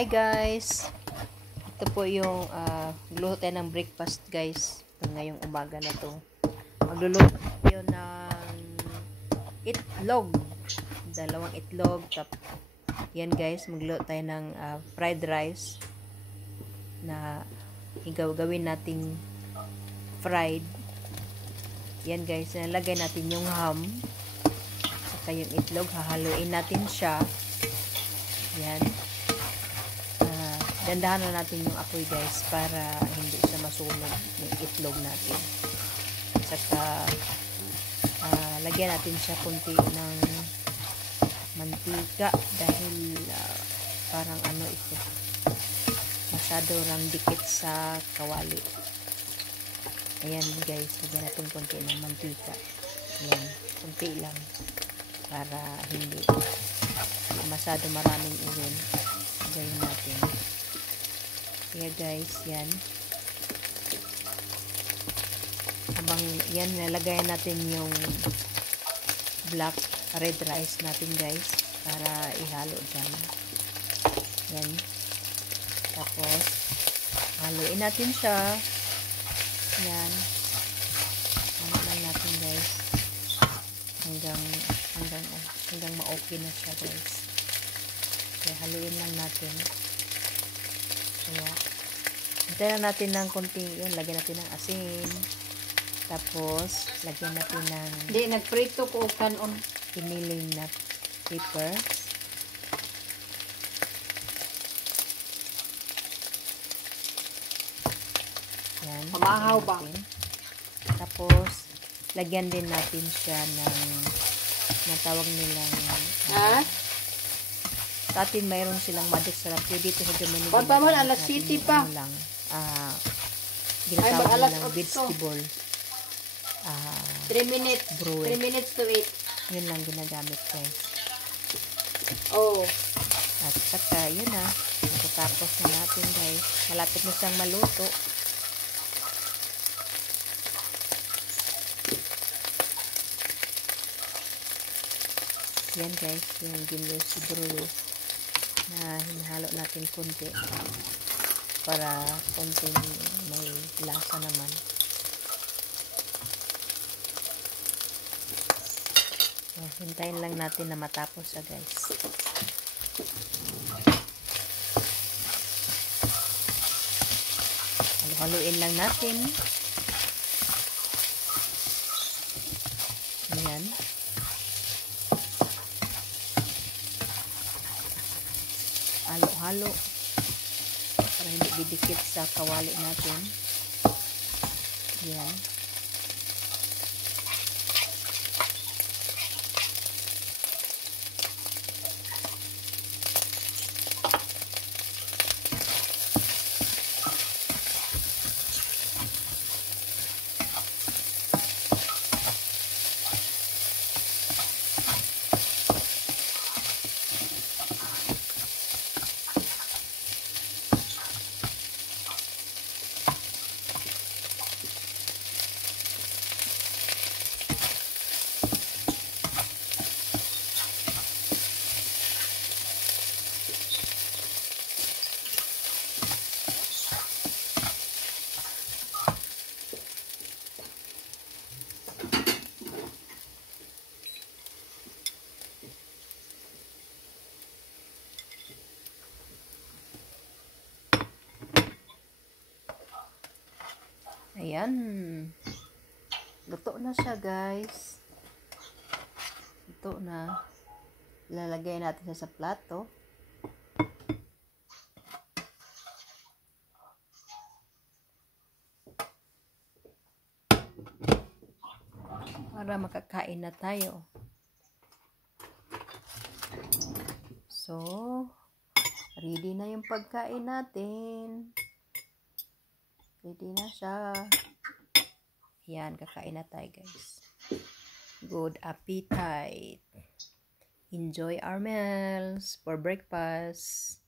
Hi guys! Ito po yung luto tayo ng breakfast guys. Ito ngayong umaga na to. Magluluto tayo ng itlog. Dalawang itlog. Yan guys, magluluto tayo ng fried rice na gawin nating fried. Yan guys, nalagay natin yung ham. Saka yung itlog, hahaluin natin siya. Yan. Dandahan na natin yung apoy guys para hindi siya masunog yung itlog natin. Saka lagyan natin siya kunti ng mantika dahil parang ano ito, masyado rang dikit sa kawali. Ayan guys, lagyan natin kunti ng mantika. Ayan, kunti lang para hindi masyado maraming uwin. Lagyan natin. Kaya guys, yan. Habang yan, nalagay natin yung red rice natin guys para ihalo dyan. Yan. Tapos, haluin natin siya. Yan. Ano lang natin guys. Hanggang ma-okay na siya guys. Kaya haluin lang natin. Kaya, hintayin natin ng konting yun. Lagyan natin ng asin. Tapos, lagyan natin ng di, nagprito ko kanon. Iniling na pepper. Yan. Pamahaw ba? Tapos, lagyan din natin siya ng tawag nilang sa atin mayroon silang magic sarap. Dito sa Germany. Pagka man, alas 7 pa. Lang, ginatawag nilang vegetable. 3 minutes. Brew. 3 minutes to 8. Yun lang ginagamit guys. Oh. At saka, yun na. Matatapos na natin guys. Malapit na siyang maluto. Yan guys, yung ginusi brew na hinahalo natin konti para konting may lasa naman. So, hintayin lang natin na matapos siya guys. Haluin lang natin. Ayan. Halo-halo para hindi didikit sa kawali natin. Yan. Ayan. Luto na siya, guys. Luto na. Lalagay natin siya sa plato. Para makakain na tayo. So, ready na yung pagkain natin. Ready na siya. Yan, kakain na tayo guys. Good appetite. Enjoy our meals for breakfast.